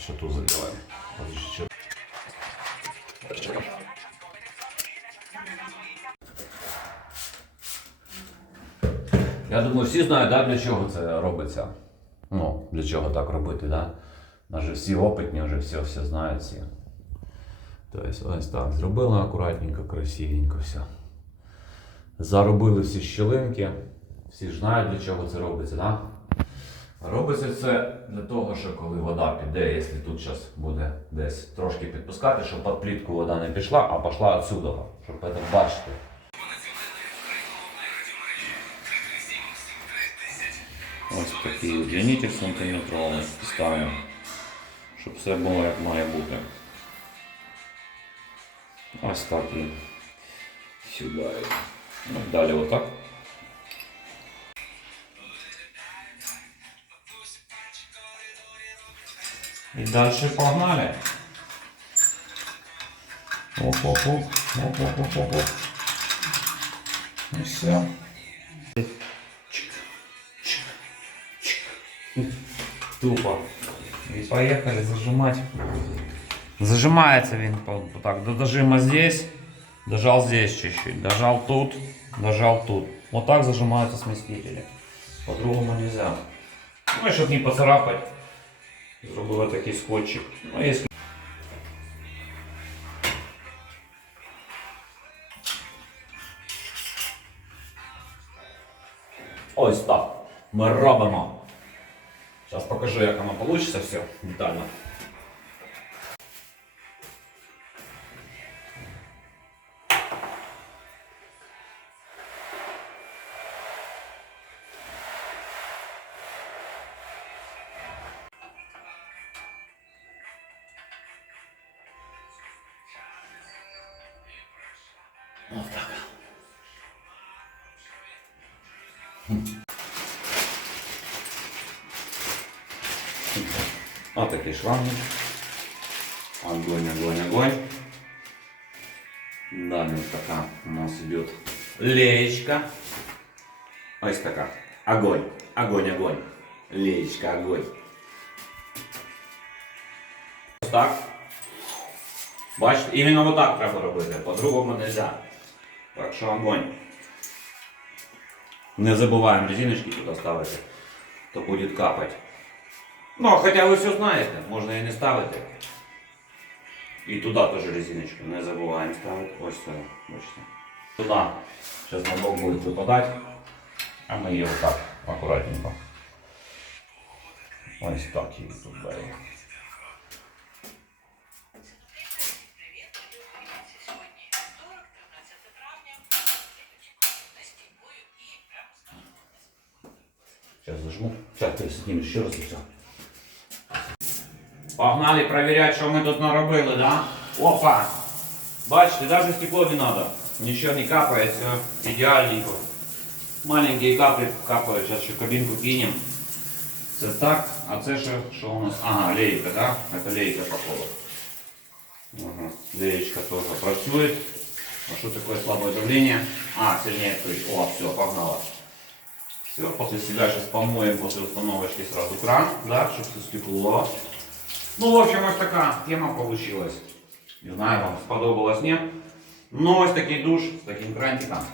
еще тут заливаем. Еще. Я думаю, всі знають, да, для чого це робиться. Ну, для чого так робити, да? Вже всі опитні, вже все, все знають всі. Тобто ось так зробили акуратненько, красивенько все. Заробили всі щілинки. Всі ж знають, для чого це робиться, да? Робиться це для того, що коли вода піде, якщо тут зараз буде десь трошки підпускати, щоб під плітку вода не пішла, а пішла отсюда, щоб це бачити. Ось такий удлінитель сантиметровий ставимо, щоб все було як має бути. Ось так і сюди. Ну, далі отак. І далі погнали. Оп-оп-оп, оп-оп-оп-оп. І все. Тупо. И поехали зажимать. Зажимается він так до дожима здесь, дожал здесь чуть-чуть, дожал тут, дожал тут. Вот так зажимаются сместители. По-другому нельзя. Ну и чтобы не поцарапать, зробили такий скотчик. Ну, если... Ось так. Ми робимо. Зараз покажу, як воно вийде все детально. Вот так. Вот такие шланги. Огонь, огонь, огонь. Далее вот такая у нас идет леечка. Ось така. Огонь, огонь, огонь. Леечка, огонь. Ось так. Бачите, іменно вот так треба робити, по-другому нельзя. Так що огонь. Не забуваємо резиночки туди ставити, то буде капати. Ну, хоча ви все знаєте, можна і не ставити. І туди теж резиночку не забуваємо ставити. Ось це, бачите. Туди. Зараз на бок буде випадати. А ми її отак акуратненько. Ось так її тут беремо. Сейчас зажму. Сейчас ты снимешь еще раз и все. Погнали проверять, що ми тут наробили, да? Опа! Бачите, даже стекло не надо. Нічого не капає, все ідеальненько. Маленькі каплі капають, зараз ще кабінку кинемо. Це так, а це що, що у нас? Ага, лейка, да? Это лейка походу. Ага. Леечка тоже працюет. А что такое слабое давление? А, сильнее открыть. О, все, погнала. Все, после себя сейчас помоем после установочки сразу кран, да, чтобы все стекло. Ну, в общем, вот такая тема получилась. Не знаю, вам сподобалось, нет? Но ось такий душ з таким крантиком.